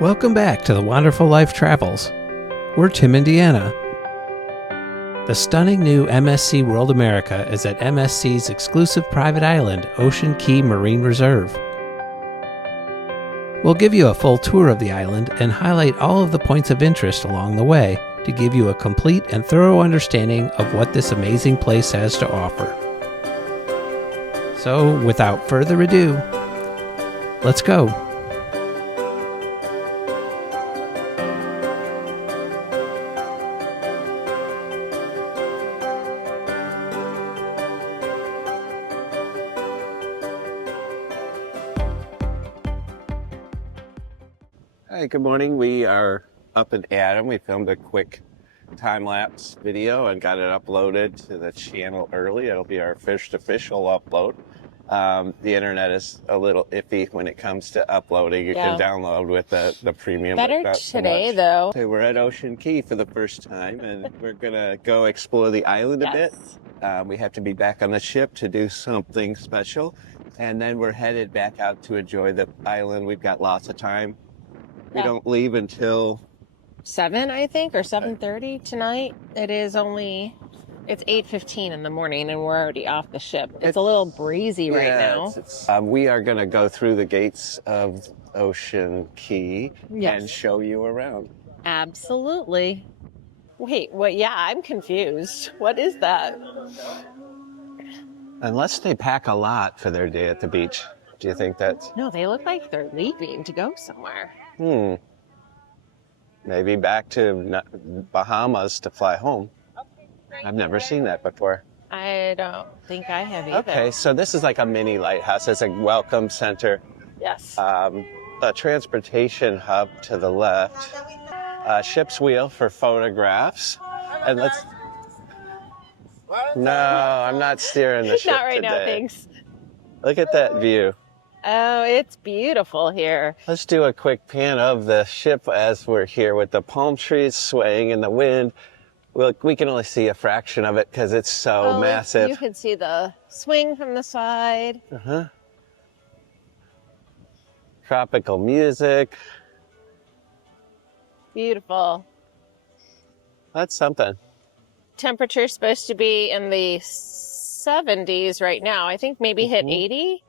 Welcome back to the Wonderful Life Travels. We're Tim and Deanna. The stunning new MSC World America is at MSC's exclusive private island, Ocean Cay Marine Reserve. We'll give you a full tour of the island and highlight all of the points of interest along the way to give you a complete and thorough understanding of what this amazing place has to offer. So, without further ado, let's go. Hi, good morning. We are up in Adam. We filmed a quick time-lapse video and got it uploaded to the channel early. It'll be our first official upload. The internet is a little iffy when it comes to uploading. You can download with the premium. Better today, though. Okay, we're at Ocean Cay for the first time, and we're going to go explore the island a bit. We have to be back on the ship to do something special, and then we're headed back out to enjoy the island. We've got lots of time. We don't leave until 7, I think, or 7:30 tonight. It's 8:15 in the morning, and we're already off the ship. It's a little breezy right now. We are going to go through the gates of Ocean Cay and show you around. Absolutely. Wait, what? Yeah, I'm confused. What is that? Unless they pack a lot for their day at the beach. Do you think that's... No, they look like they're leaving to go somewhere. Maybe back to Bahamas to fly home. I've never seen that before. I don't think I have either. Okay, so this is like a mini lighthouse. It's a welcome center. Yes. A transportation hub to the left. Ship's wheel for photographs. And let's... No, I'm not steering the ship Not right today. now, thanks. Look at that view. Oh, it's beautiful here. Let's do a quick pan of the ship as we're here with the palm trees swaying in the wind. Look, we can only see a fraction of it because it's so massive. You can see the swing from the side. Tropical music. Beautiful. That's something. Temperature's supposed to be in the 70s right now. I think maybe hit 80.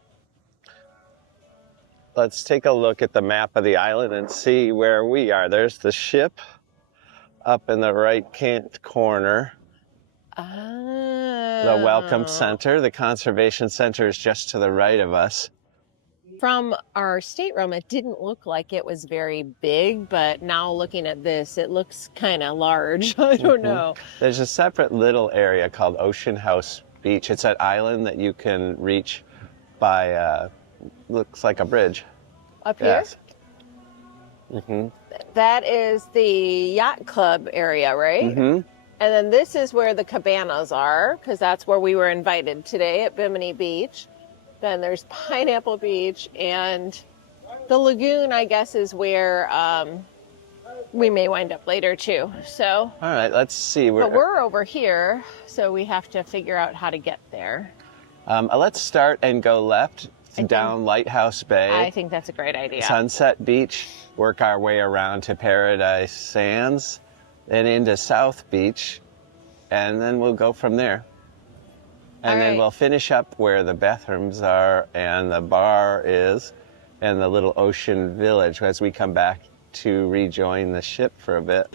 Let's take a look at the map of the island and see where we are. There's the ship up in the right corner. The welcome center. The conservation center is just to the right of us. From our stateroom, it didn't look like it was very big, but now looking at this, it looks kind of large. I don't know. There's a separate little area called Ocean House Beach. It's an island that you can reach by, looks like a bridge. Up here? Yes. That is the yacht club area, right? And then this is where the cabanas are, because that's where we were invited today at Bimini Beach. Then there's Pineapple Beach, and the lagoon, I guess, is where we may wind up later, too. So. All right, let's see. But we're over here, so we have to figure out how to get there. Let's start and go left down Lighthouse Bay. I think that's a great idea. Sunset Beach, work our way around to Paradise Sands, then into South Beach, and then we'll go from there. And then we'll finish up where the bathrooms are and the bar is and the little ocean village as we come back to rejoin the ship for a bit.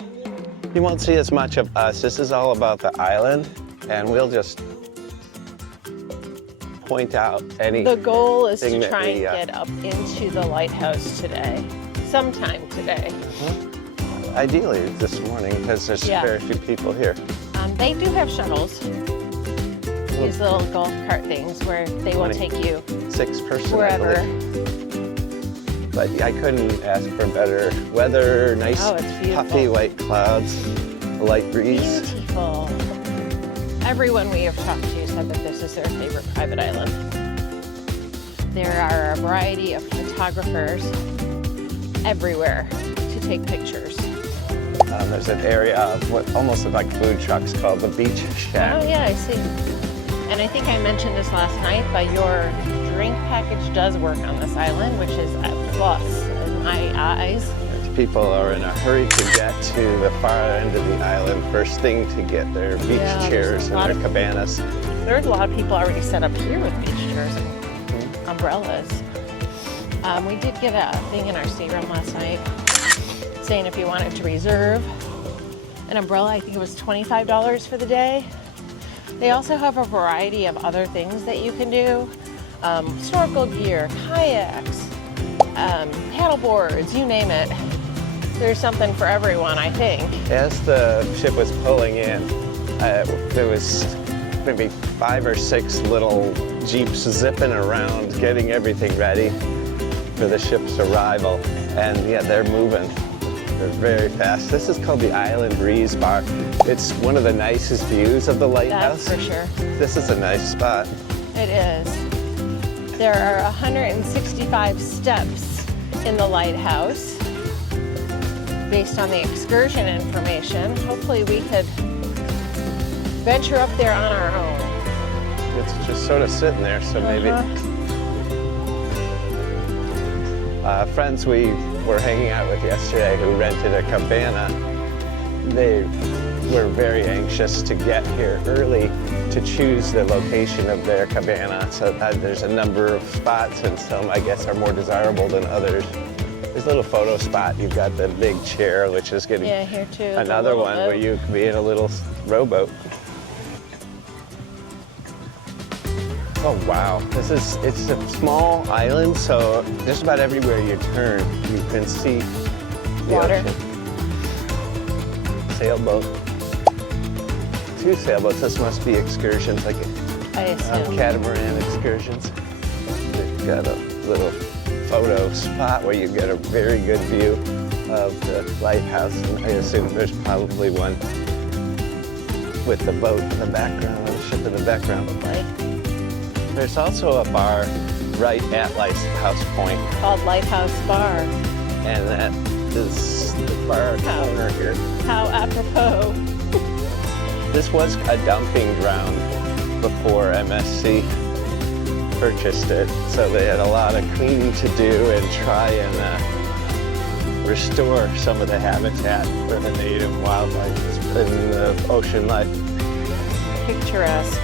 You won't see as much of us. This is all about the island, and we'll just point out any. The goal is to try and get up into the lighthouse today, sometime today. Ideally this morning, because there's very few people here. They do have shuttles. These little golf cart things where they will take you 6-person wherever. But I couldn't ask for better weather. Nice puffy white clouds, light breeze. Beautiful. Everyone we have talked to said that this is their favorite private island. There are a variety of photographers everywhere to take pictures. There's an area of what almost look like food trucks called the Beach Shack. Oh yeah, I see. And I think I mentioned this last night, but your drink package does work on this island, which is a plus in my eyes. people are in a hurry to get to the far end of the island first thing to get their beach chairs and their cabanas. There's a lot of people already set up here with beach chairs and umbrellas. We did get a thing in our stateroom last night saying if you wanted to reserve an umbrella, I think it was $25 for the day. They also have a variety of other things that you can do. Snorkel gear, kayaks, paddle boards, you name it. There's something for everyone, I think. As the ship was pulling in, there was maybe 5 or 6 little jeeps zipping around, getting everything ready for the ship's arrival. And yeah, they're moving. They're very fast. This is called the Island Breeze Bar. It's one of the nicest views of the lighthouse. That's for sure. This is a nice spot. It is. There are 165 steps in the lighthouse based on the Excursion information. Hopefully we could venture up there on our own. It's just sort of sitting there, so maybe. Friends we were hanging out with yesterday who rented a cabana, they were very anxious to get here early to choose the location of their cabana. So there's a number of spots, and some I guess are more desirable than others. There's a little photo spot. You've got the big chair, which is getting here too, another one where you can be in a little rowboat. Oh wow, it's a small island, so just about everywhere you turn, you can see the water. Ocean. Sailboat. 2 sailboats, this must be excursions, like I assume. Catamaran excursions. They've got a little photo spot where you get a very good view of the lighthouse, and I assume there's probably one with the boat in the background, or the ship in the background. There's also a bar right at Lighthouse Point. Called Lighthouse Bar. And that is the bar corner here. How apropos. This was a dumping ground before MSC purchased it. So they had a lot of cleaning to do and try and restore some of the habitat for the native wildlife and the ocean life. Picturesque.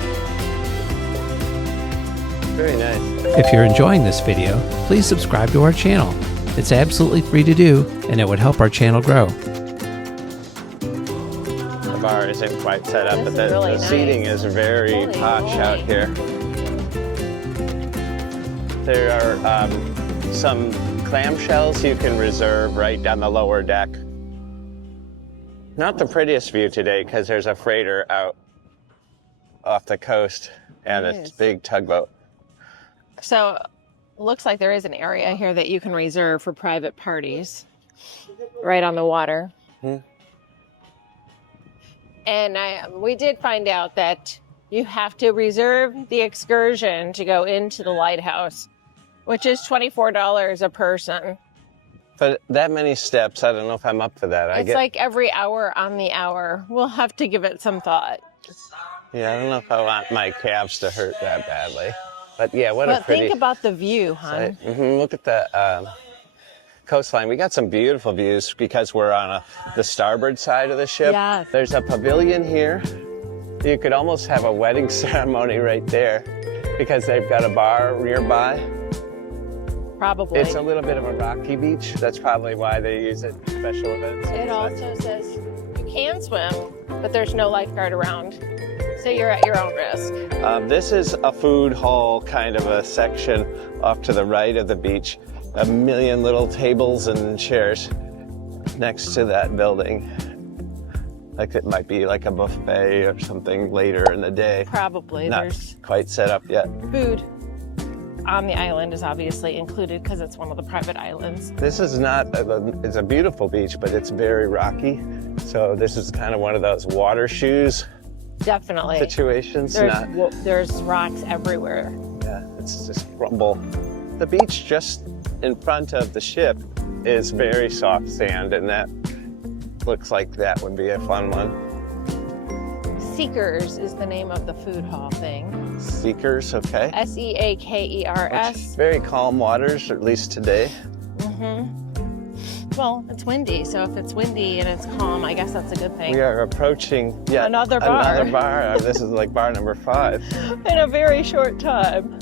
Very nice. If you're enjoying this video, please subscribe to our channel. It's absolutely free to do, and it would help our channel grow. The bar isn't quite set up, but really the seating is very posh out here. There are some clamshells you can reserve right down the lower deck. Not the prettiest view today because there's a freighter out off the coast and a big tugboat. So, looks like there is an area here that you can reserve for private parties, right on the water. And we did find out that you have to reserve the excursion to go into the lighthouse, which is $24 a person. But that many steps, I don't know if I'm up for that. It's like every hour on the hour. We'll have to give it some thought. Yeah, I don't know if I want my calves to hurt that badly. But yeah, what a pretty... But think about the view, hon. Look at the coastline. We got some beautiful views because we're on the starboard side of the ship. Yes. There's a pavilion here. You could almost have a wedding ceremony right there because they've got a bar nearby. Probably. It's a little bit of a rocky beach. That's probably why they use it for special events. It also says you can swim, but there's no lifeguard around. So you're at your own risk. This is a food hall kind of a section off to the right of the beach. A million little tables and chairs next to that building. Like it might be like a buffet or something later in the day. Probably. Not There's quite set up yet. food on the island is obviously included because it's one of the private islands. This is not, it's a beautiful beach, but it's very rocky. So this is kind of one of those water shoes Definitely. situations. There's rocks everywhere. Yeah, it's just rumble. The beach just in front of the ship is very soft sand, and that looks like that would be a fun one. Seekers is the name of the food hall thing. Seekers, okay. S-E-A-K-E-R-S. Very calm waters, at least today. Well, it's windy, so if it's windy and it's calm, I guess that's a good thing. We are approaching yet Another bar. This is like bar number 5. In a very short time.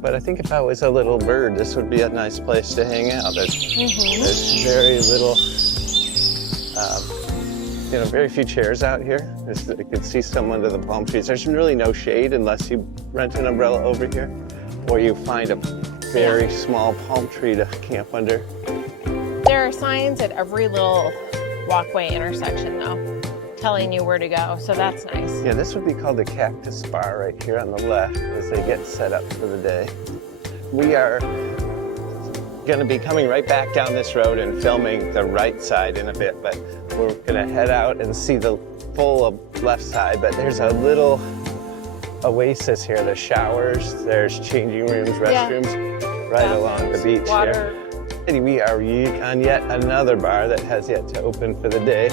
But I think if I was a little bird, this would be a nice place to hang out. There's very little, very few chairs out here. You can see some under the palm trees. There's really no shade unless you rent an umbrella over here, or you find a very small palm tree to camp under. There are signs at every little walkway intersection, though, telling you where to go, so that's nice. Yeah, this would be called the Cactus Bar right here on the left as they get set up for the day. We are going to be coming right back down this road and filming the right side in a bit, but we're going to head out and see the full left side. But there's a little oasis here. There's showers, there's changing rooms, restrooms, right along the beach here. And we are on yet another bar that has yet to open for the day.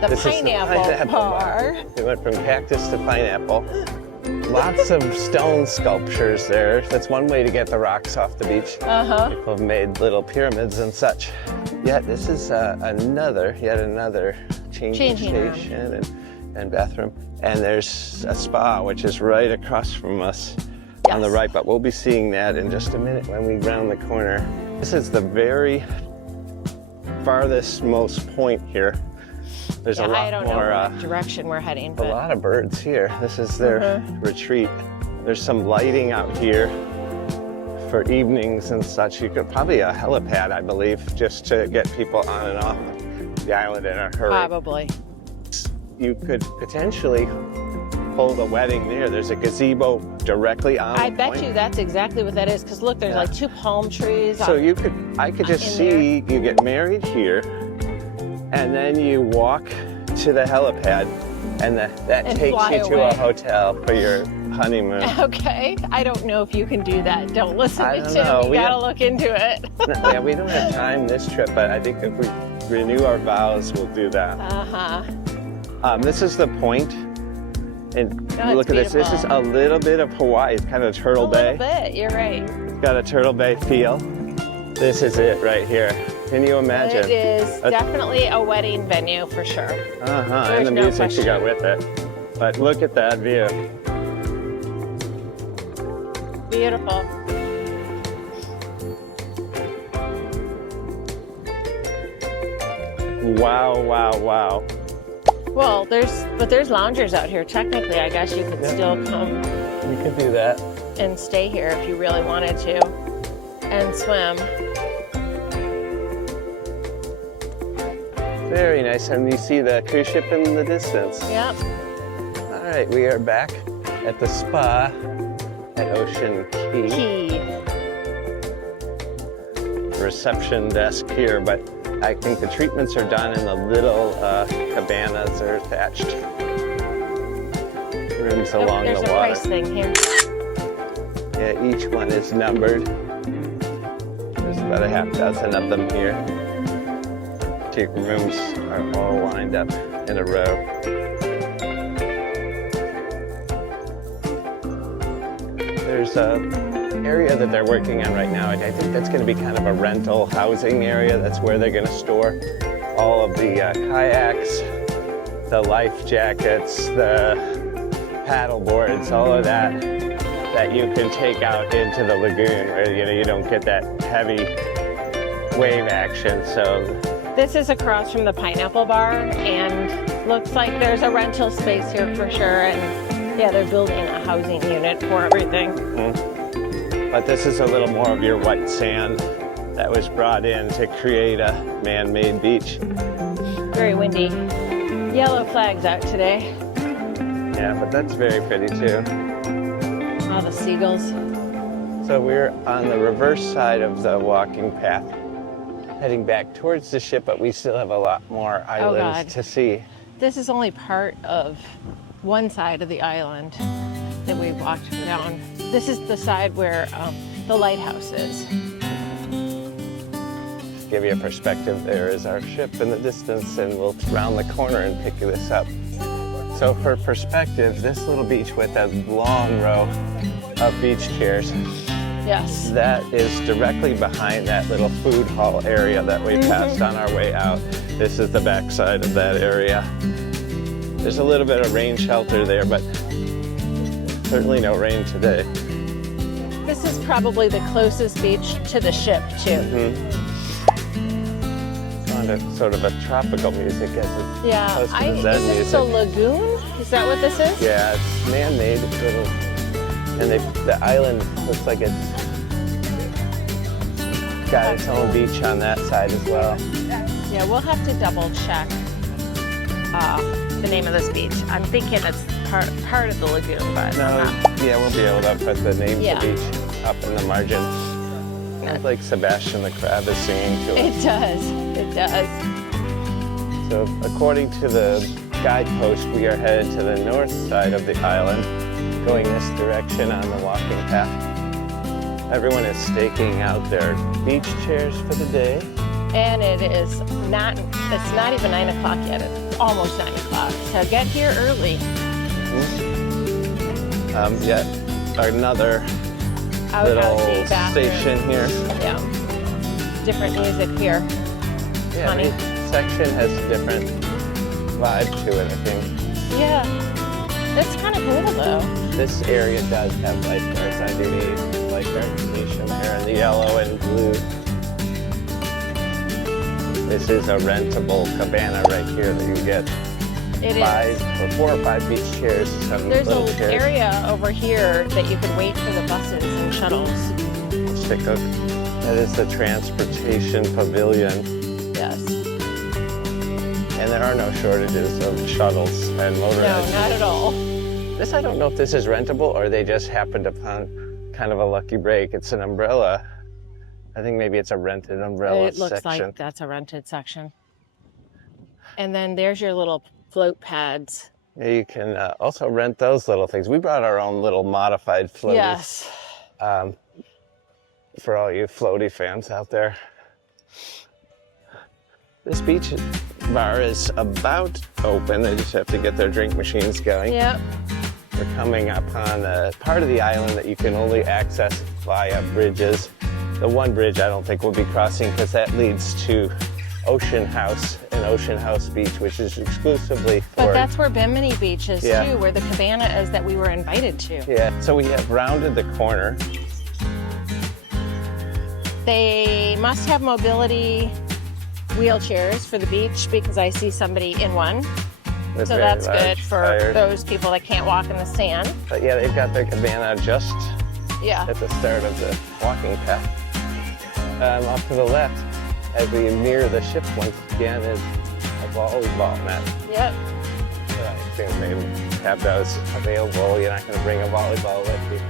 The pineapple bar. We went from cactus to pineapple. Lots of stone sculptures there. That's one way to get the rocks off the beach. People have made little pyramids and such. Yeah, this is yet another changing station and bathroom. And there's a spa, which is right across from us on the right, but we'll be seeing that in just a minute when we round the corner. This is the very farthest most point here. There's a lot I don't know what direction we're heading, but a lot of birds here. This is their retreat. There's some lighting out here for evenings and such. You could probably a helipad, I believe, just to get people on and off the island in a hurry. Probably. You could potentially hold a wedding there. There's a gazebo directly on I bet you that's exactly what that is, because look, there's like 2 palm trees. So I could just see you get married here, and then you walk to the helipad, and that takes you to a hotel for your honeymoon. Okay, I don't know if you can do that. Don't listen to Tim. We gotta look into it. Yeah, we don't have time this trip, but I think if we renew our vows, we'll do that. This is the point. And look at this. This is a little bit of Hawaii. It's kind of Turtle Bay. A little bit, you're right. It's got a Turtle Bay feel. This is it right here. Can you imagine? It is definitely a wedding venue for sure. And the music you got with it. But look at that view. Beautiful. Wow, wow, wow. Well, there's loungers out here. Technically, I guess you could still come. You could do that. And stay here if you really wanted to, and swim. Very nice, and you see the cruise ship in the distance. Yep. All right, we are back at the spa at Ocean Cay. Reception desk here, but I think the treatments are done in the little cabanas or thatched rooms along the water. There's a price thing here. Yeah, each one is numbered. There's about a half dozen of them here. The rooms are all lined up in a row. There's an area that they're working on right now. I think that's going to be kind of a rental housing area. That's where they're going to store all of the kayaks, the life jackets, the paddle boards, all of that you can take out into the lagoon where you don't get that heavy wave action. So this is across from the pineapple bar, and looks like there's a rental space here for sure. And yeah, they're building a housing unit for everything. But this is a little more of your white sand that was brought in to create a man-made beach. Very windy. Yellow flags out today. Yeah, but that's very pretty too. All the seagulls. So we're on the reverse side of the walking path, heading back towards the ship, but we still have a lot more islands to see. This is only part of one side of the island that we walked down. This is the side where the lighthouse is. To give you a perspective, there is our ship in the distance, and we'll round the corner and pick this up. So for perspective, this little beach with a long row of beach chairs Yes. That is directly behind that little food hall area that we passed on our way out. This is the backside of that area. There's a little bit of rain shelter there, but certainly no rain today. This is probably the closest beach to the ship, too. On to sort of a tropical music as it Yeah. close to the Zen Is this music. a lagoon? Is that what this is? Yeah, it's man-made little, and the island looks like it's got its own beach on that side as well. Yeah, we'll have to double check the name of this beach. I'm thinking it's part of the lagoon, but No, I'm not. yeah, we'll be able to put the name Yeah. of the beach up in the margin. Sounds like Sebastian the Crab is singing to us. It does. It does. So according to the guidepost, we are headed to the north side of the island, going this direction on the walking path. Everyone is staking out their beach chairs for the day. And it's not even 9 o'clock yet. It's almost 9 o'clock. So get here early. Yet another little Outhousey bathroom. station here. Yeah. Different music here. Yeah, Funny. each section has a different vibe to it, I think. Yeah. That's kind of cool though. This area does have lifeguards on duty, lifeguard station there in the yellow and blue. This is a rentable cabana right here that you get It is. 4 or 5 beach chairs, some There's little an chairs. area over here that you can wait for the buses and shuttles. Let's take a, that is the transportation pavilion. Yes. And there are no shortages of shuttles and No, motorized. not at all. This, I don't know if this is rentable or they just happened upon kind of a lucky break. It's an umbrella. I think maybe it's a rented umbrella It looks section. like that's a rented section. And then there's your little float pads. Yeah, you can also rent those little things. We brought our own little modified floaties. Yes. For all you floaty fans out there. This beach bar is about open. They just have to get their drink machines going. Yep. We're coming up on a part of the island that you can only access via bridges. The one bridge I don't think we'll be crossing because that leads to Ocean House and Ocean House Beach, which is exclusively for... But that's where Bimini Beach is Yeah. too, where the cabana is that we were invited to. Yeah, so we have rounded the corner. They must have mobility wheelchairs for the beach because I see somebody in one. with So very that's large good for tires. those people that can't walk in the sand. But yeah, they've got their cabana just Yeah. at the start of the walking path. Off to the left, as we near the ship once again, is a volleyball net. Yep. So I assume they have those available. You're not going to bring a volleyball with you.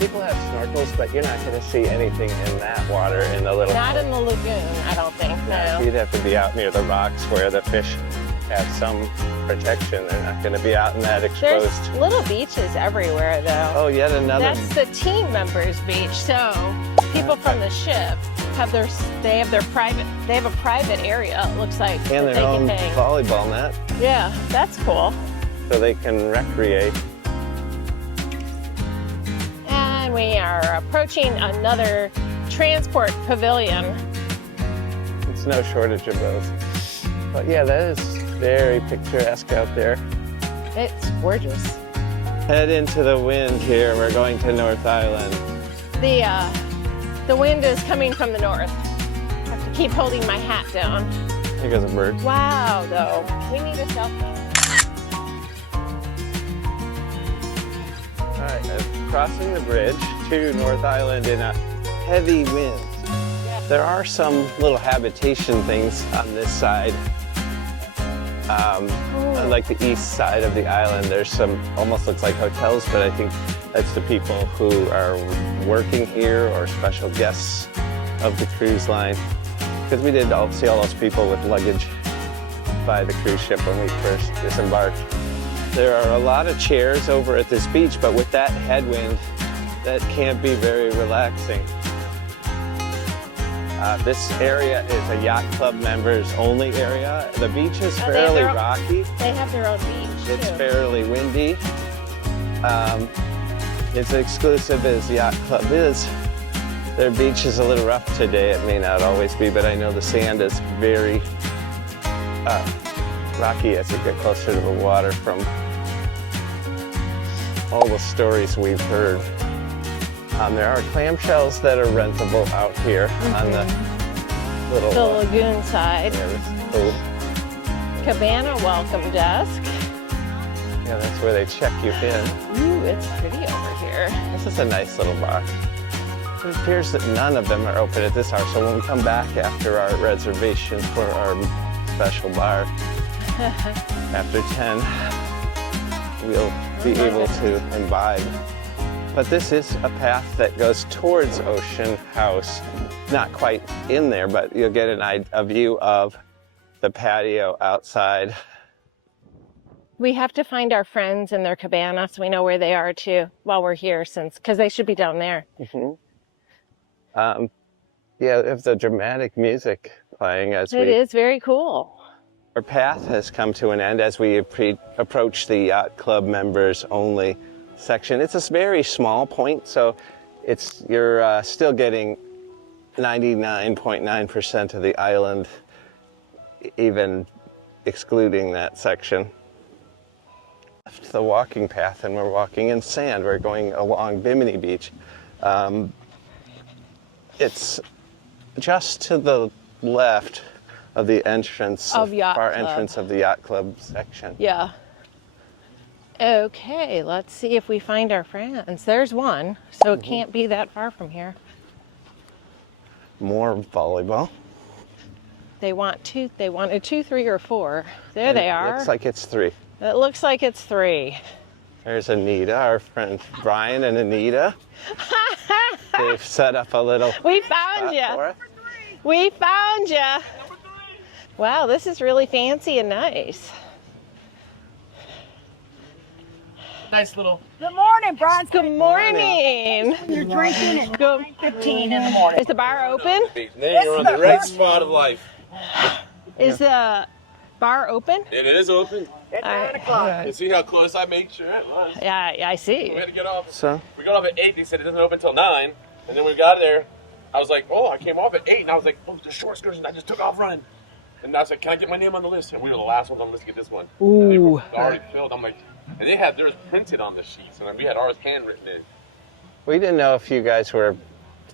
People have snorkels, but you're not going to see anything in that water in the little... Not in the lagoon, I don't think. No. You'd have to be out near the rocks where the fish have some protection. They're not going to be out in that exposed... There's little beaches everywhere though. Oh, yet another... That's the team members beach. So people from the ship have a private area, it looks like. And that their they own can hang. volleyball net, Yeah, that's cool. so they can recreate. And we are approaching another transport pavilion. It's no shortage of those. But yeah, that is very picturesque out there. It's gorgeous. Head into the wind here. We're going to North Island. The wind is coming from the north. I have to keep holding my hat down. I think there's a bird. Wow, though. We need a selfie. All right, crossing the bridge to North Island in a heavy wind. There are some little habitation things on this side. On like the east side of the island, there's some, almost looks like hotels, but I think that's the people who are working here or special guests of the cruise line. Because we did see all those people with luggage by the cruise ship when we first disembarked. There are a lot of chairs over at this beach, but with that headwind, that can't be very relaxing. This area is a yacht club members only area. The beach is fairly rocky. They have their own beach, It's too. fairly windy. It's exclusive as Yacht Club is. Their beach is a little rough today. It may not always be, but I know the sand is very rocky as you get closer to the water from all the stories we've heard. There are clamshells that are rentable out here on the little The lagoon side. Cool. Cabana welcome desk. Yeah, that's where they check you in. Ooh, it's pretty over here. This is a nice little bar. It appears that none of them are open at this hour, so when we come back after our reservation for our special bar after 10, we'll be able to imbibe. But this is a path that goes towards Ocean House. Not quite in there, but you'll get a view of the patio outside. We have to find our friends in their cabana so we know where they are too while we're here, because they should be down there. Yeah, if the dramatic music playing as It is very cool. Our path has come to an end as we approach the Yacht Club members only section. It's a very small point, so you're still getting 99.9% of the island, even excluding that section. Left the walking path and we're walking in sand. We're going along Bimini Beach. It's just to the left of the entrance, of Yacht far Club. entrance of the Yacht Club section. Yeah. Okay, let's see if we find our friends. There's one, so it can't be that far from here. More volleyball. They wanted 2, 3, or 4. There they are. Looks like it's 3. It looks like it's 3. There's Anita, our friend Brian and Anita. They've set up a little We found spot you. for us. We found you. Wow, this is really fancy and nice. Nice little. Good morning, Brian. Good morning. You're drinking at Go. 9:15 in the morning. Is the bar open? Now you're on the right spot of life. Is the bar open? It is open. At All 9 right. o'clock. You see how close I made sure it was. Yeah, I see. We had to get off. So, We got off at 8. They said it doesn't open until 9. And then we got there. I was like, oh, I came off at 8. And I was like, oh, the short excursion. I just took off running. And I was like, can I get my name on the list? And we were the last ones on the list to get this one. And they were already filled. I'm like, and they had theirs printed on the sheets. And we had ours handwritten in. we didn't know if you guys were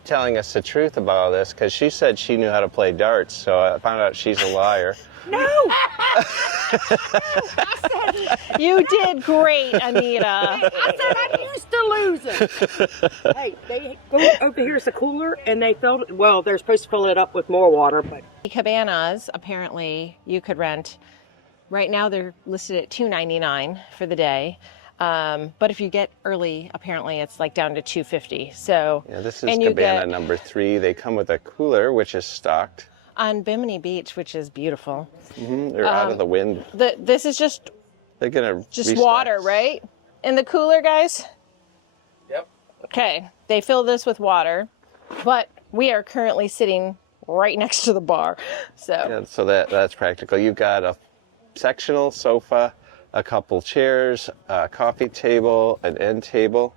telling us the truth about all this, because she said she knew how to play darts, so I found out she's a liar. No! You did great, Anita. I said I'm used to losing. Hey, they go over here's the cooler, and they filled it. Well, they're supposed to fill it up with more water, but Cabanas, apparently, you could rent. Right now, they're listed at $2.99 for the day. But if you get early, apparently it's like down to $2.50. So Yeah, this is and you Cabana get number 3. They come with a cooler, which is stocked. on Bimini Beach, which is beautiful. They're out of the wind. This is just They're gonna restock. water, right? In the cooler, guys. Yep. Okay, they fill this with water, but we are currently sitting right next to the bar. So Yeah, so that's practical. You've got a sectional sofa, a couple chairs, a coffee table, an end table.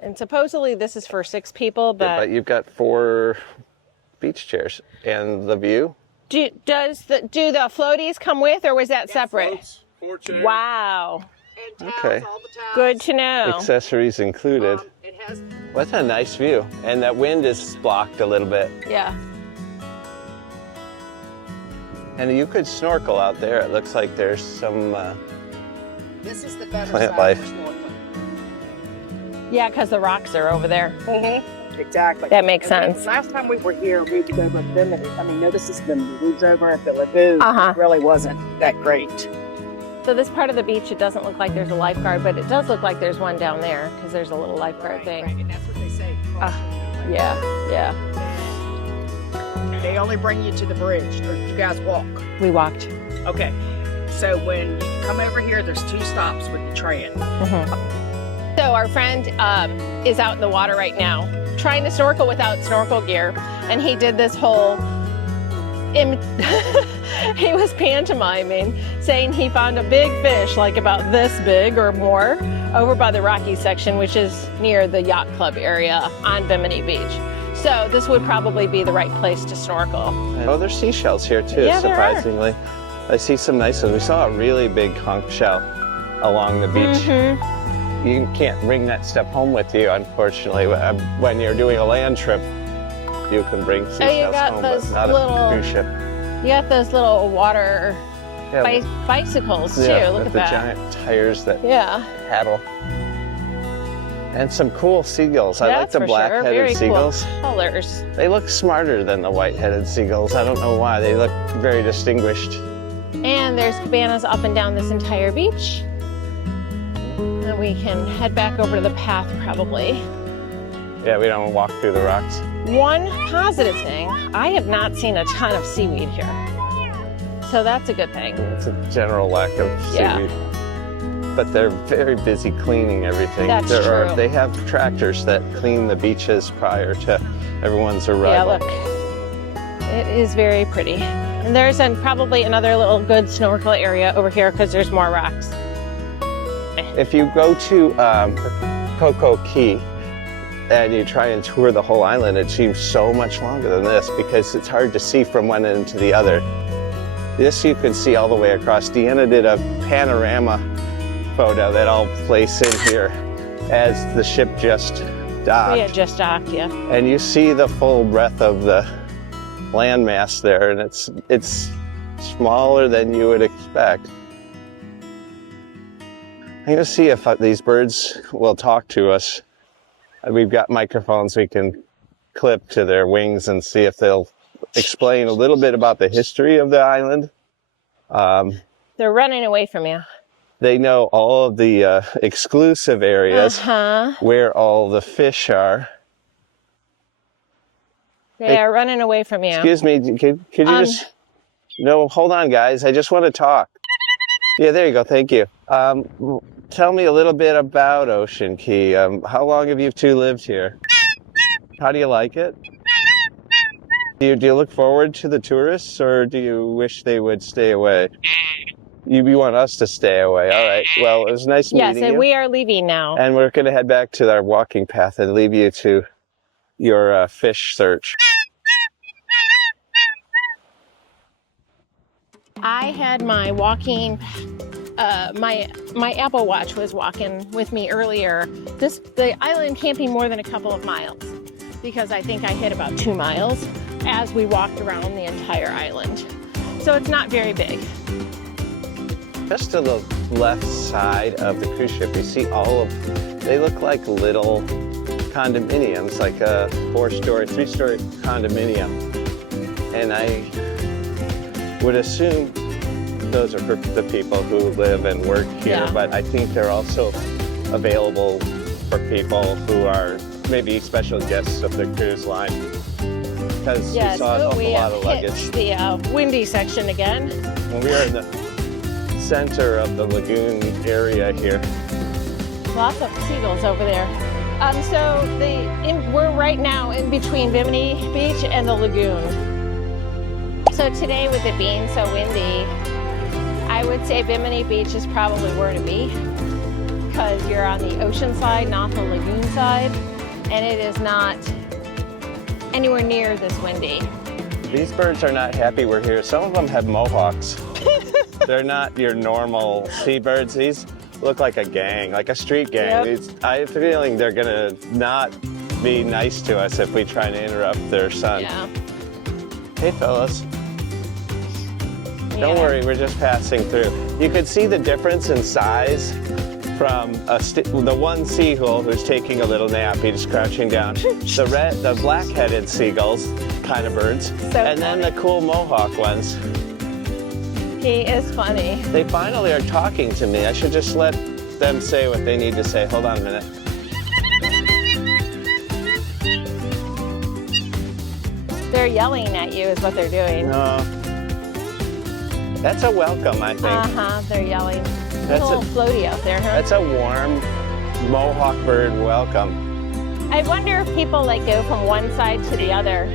and supposedly this is for 6 people, But but you've got 4 beach chairs. And the view? do the floaties come with, or was that separate? Floats, 4 chairs. Wow, and towels, Okay. all the towels. good to know. Accessories included. It has. What's a nice view. And that wind is blocked a little bit. Yeah. And you could snorkel out there. It looks like there's some This is the better Plant side life. for snorkeling. Yeah, because the rocks are over there. Exactly. That makes And sense. Last time we were here, we would go to Bimini. I mean, no, this is Bimini. We was over at the lagoon. Uh-huh. It really wasn't that great. So this part of the beach, it doesn't look like there's a lifeguard, but it does look like there's one down there because there's a little lifeguard thing. And that's what they say. Yeah. They only bring you to the bridge, or you guys walk. We walked. Okay. So when you come over here, there's 2 stops with the train. So our friend is out in the water right now, trying to snorkel without snorkel gear, and he did this whole he was pantomiming, saying he found a big fish, like about this big or more, over by the Rocky section, which is near the yacht club area on Bimini Beach. So this would probably be the right place to snorkel. Oh, there's seashells here too, Yeah, there are. surprisingly. I see some nice ones. We saw a really big conch shell along the beach. Mm-hmm. You can't bring that stuff home with you, unfortunately. When you're doing a land trip, you can bring seashells got home, those but not little- a cruise ship. You got those little water bicycles too. Yeah, Look with at the that. giant tires that Yeah. paddle. And some cool seagulls. I like That's the for sure. black-headed Very seagulls. Cool colors. They look smarter than the white-headed seagulls. I don't know why. They look very distinguished. And there's cabanas up and down this entire beach. And we can head back over to the path probably. Yeah, we don't walk through the rocks. One positive thing, I have not seen a ton of seaweed here. So that's a good thing. It's a general lack of Yeah. seaweed. But they're very busy cleaning everything. That's true. They have tractors that clean the beaches prior to everyone's Yeah, arrival. look. It is very pretty. And there's probably another little good snorkel area over here because there's more rocks. If you go to Coco Key and you try and tour the whole island, it seems so much longer than this because it's hard to see from one end to the other. This you can see all the way across. Deanna did a panorama photo that I'll place in here as the ship just docked. Yeah, just docked, yeah. And you see the full breadth of the landmass there, and it's smaller than you would expect. I'm gonna see if these birds will talk to us. We've got microphones we can clip to their wings and see if they'll explain a little bit about the history of the island. They're running away from you. They know all of the exclusive areas where all the fish are. They are running away from you. Excuse me, could you just... No, hold on, guys. I just want to talk. Yeah, there you go. Thank you. Tell me a little bit about Ocean Cay. How long have you two lived here? How do you like it? Do you look forward to the tourists, or do you wish they would stay away? You want us to stay away. All right. Well, it was nice meeting you. Yes, and we are leaving now. And we're going to head back to our walking path and leave you to your fish search. I had my walking, my Apple Watch was walking with me earlier. The island can't be more than a couple of miles because I think I hit about 2 miles as we walked around the entire island. So it's not very big. Just to the left side of the cruise ship, you see all of, they look like little condominiums, like a 4-story, 3-story condominium. And I would assume those are for the people who live and work here, Yeah. but I think they're also available for people who are maybe special guests of the cruise line. Because we saw an awful lot of luggage. Hit the windy section again. When we are in the center of the lagoon area here. Lots of seagulls over there. So we're right now in between Bimini Beach and the lagoon. So today, with it being so windy, I would say Bimini Beach is probably where to be because you're on the ocean side, not the lagoon side, and it is not anywhere near this windy. These birds are not happy we're here. Some of them have mohawks. They're not your normal seabirds. These look like a gang, like a street gang. Yep. I have a feeling they're gonna not be nice to us if we try to interrupt their sun. Yeah. Hey fellas. Don't Yeah. worry, we're just passing through. You could see the difference in size from the one seagull who's taking a little nap. He's crouching down. The black-headed seagulls, kind of birds, and then the cool mohawk ones. He is funny. They finally are talking to me. I should just let them say what they need to say. Hold on a minute. They're yelling at you is what they're doing. No. That's a welcome, I think. They're yelling. That's a little floaty out there, huh? That's a warm mohawk bird welcome. I wonder if people like go from one side to the other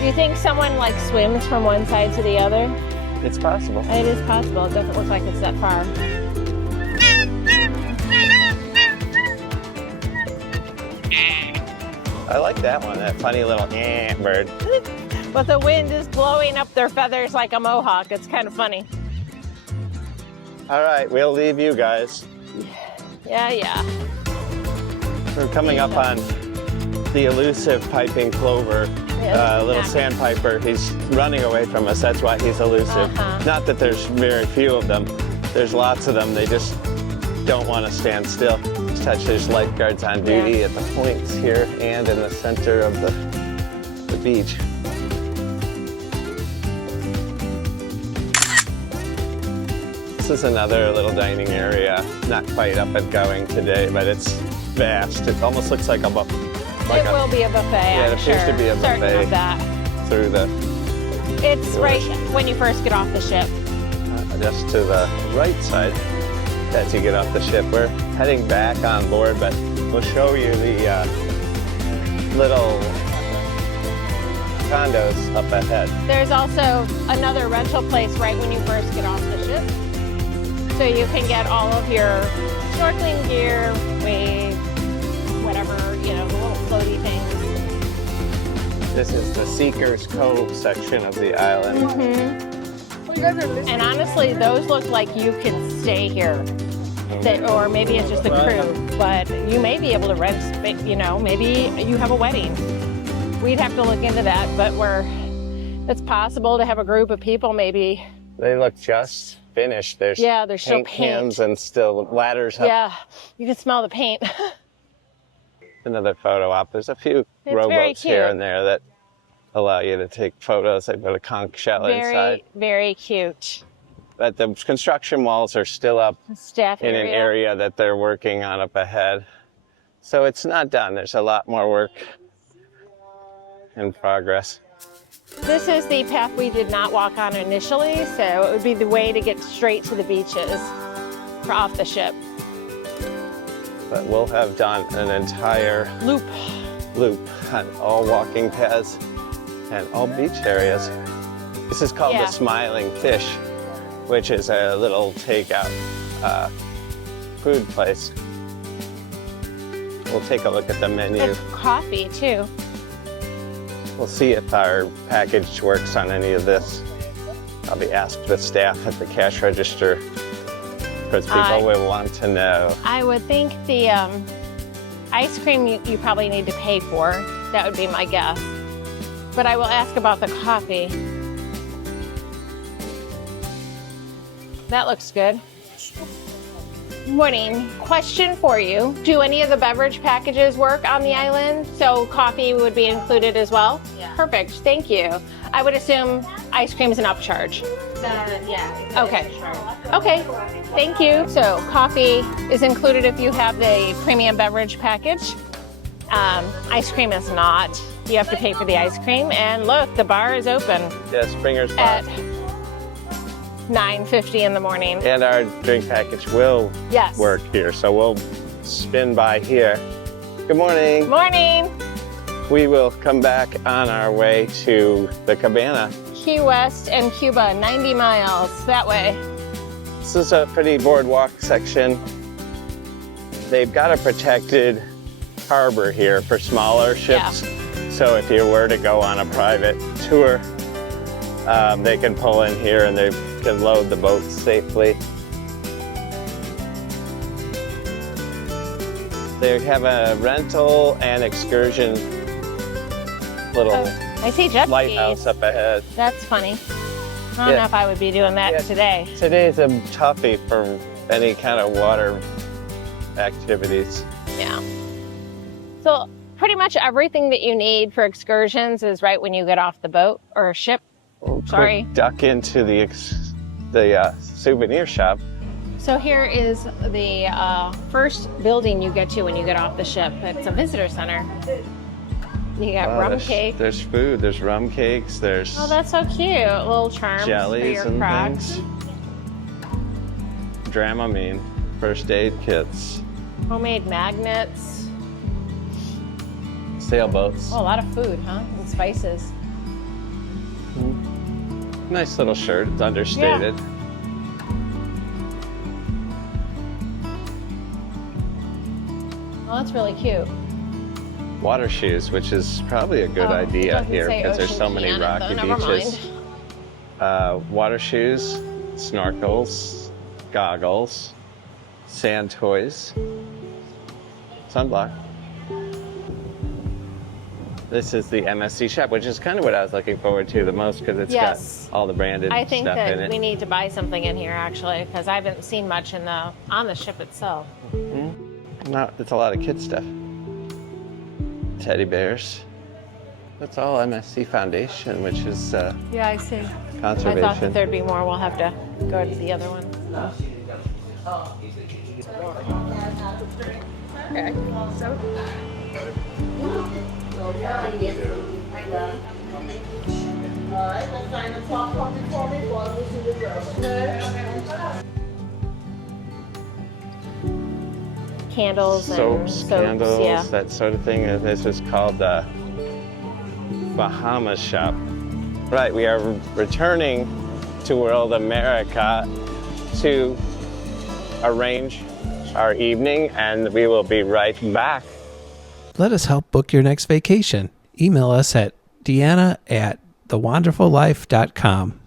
Do you think someone like swims from one side to the other? It's possible. It is possible. It doesn't look like it's that far. I like that one, that funny little bird. But the wind is blowing up their feathers like a mohawk. It's kind of funny. All right, we'll leave you guys. Yeah. We're coming up on the elusive piping plover, little sandpiper. He's running away from us. That's why he's elusive. Not that there's very few of them. There's lots of them. They just don't want to stand still. There's lifeguards on duty at the points here and in the center of the beach. This is another little dining area. Not quite up and going today, but it's vast. It almost looks like a buffet. It will be a buffet, yeah, I'm it sure. appears to be a buffet. Certain of that. Through the... It's right when you first get off the ship. Just to the right side as you get off the ship. We're heading back on board, but we'll show you the little condos up ahead. There's also another rental place right when you first get off the ship. So you can get all of your snorkeling gear, wave, whatever, you know, the little floaty things. This is the Seekers Cove section of the island. And honestly, those look like you can stay here. Or maybe it's just the crew, but you may be able to rent, you know, maybe you have a wedding. We'd have to look into that, but it's possible to have a group of people maybe. They look just finished. There's still paint cans and still ladders up. Yeah, you can smell the paint. Another photo op. There's a few rowboats here and there that allow you to take photos. They put a conch shell inside. Very cute. But the construction walls are still up Staff in an area that they're working on up ahead. So it's not done. There's a lot more work in progress. This is the path we did not walk on initially, so it would be the way to get straight to the beaches for off the ship. But we'll have done an entire loop on all walking paths and all beach areas. This is called the Smiling Fish, which is a little takeout food place. We'll take a look at the menu. It's coffee too. We'll see if our package works on any of this. I'll be asked the staff at the cash register because people will want to know. I would think the ice cream you probably need to pay for. That would be my guess. But I will ask about the coffee. That looks good. Morning. Question for you. Do any of the beverage packages work on the island? So coffee would be included as well? Yeah. Perfect. Thank you. I would assume ice cream is an upcharge. Yeah. Okay. Okay. Thank you. So coffee is included if you have the premium beverage package. Ice cream is not. You have to pay for the ice cream. And look, the bar is open. Yeah, Springer's Bar. At 9:50 in the morning. And our drink package will work here, so we'll spin by here. Good morning. Morning. We will come back on our way to the Cabana. Key West and Cuba, 90 miles that way. This is a pretty boardwalk section. They've got a protected harbor here for smaller ships. Yeah. So if you were to go on a private tour, they can pull in here and they can load the boats safely. They have a rental and excursion little I see jet lighthouse skis up ahead. That's funny. I don't know if I would be doing that today. Today's a toughie for any kind of water activities. Yeah. So pretty much everything that you need for excursions is right when you get off the boat or ship. Sorry. Quick duck into the souvenir shop. So here is the first building you get to when you get off the ship. It's a visitor center. You got rum cake. There's food. There's rum cakes. There's that's so cute. Little charms jellies for your and Crocs. things. Dramamine, first aid kits. Homemade magnets. Sailboats. Oh, a lot of food, huh? And spices. Nice little shirt. It's understated. Well, that's really cute. Water shoes, which is probably a good idea here because there's so many rocky beaches. Water shoes, snorkels, goggles, sand toys, sunblock. This is the MSC shop, which is kind of what I was looking forward to the most because it's got all the branded I think stuff in that it. we need to buy something in here actually because I haven't seen much on the ship itself. No, it's a lot of kid stuff. Teddy bears. That's all MSC Foundation, which is Yeah, I see. conservation. I thought that there'd be more. We'll have to go to the other one. Okay. Candles Soaps, and candles, yeah. that sort of thing. And this is called the Bahamas shop. Right, we are returning to World America to arrange our evening, and we will be right back. Let us help book your next vacation. Email us at Deanna@thewonderfullife.com.